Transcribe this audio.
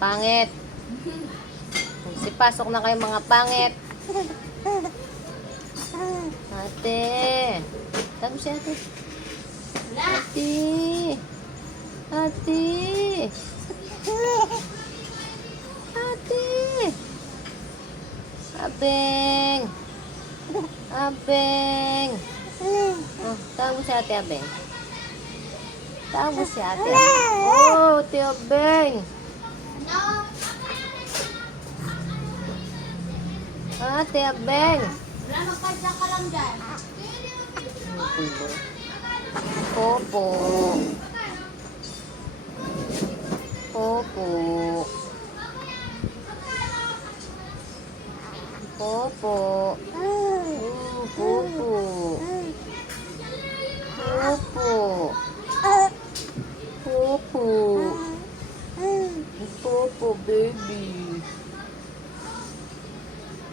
pangit. Pasok na kayo mga pangit. Ate. Tago si ate. Ate. Ate. Ate. Abeng. Abeng. Oh, tago si ate Abeng. Tago si ate. Oh, ate Abeng. Ate Abeng. Wala, magpadya ka lang dyan. Popo. Popo. Popo. Popo. Popo. Popo. Popo, baby.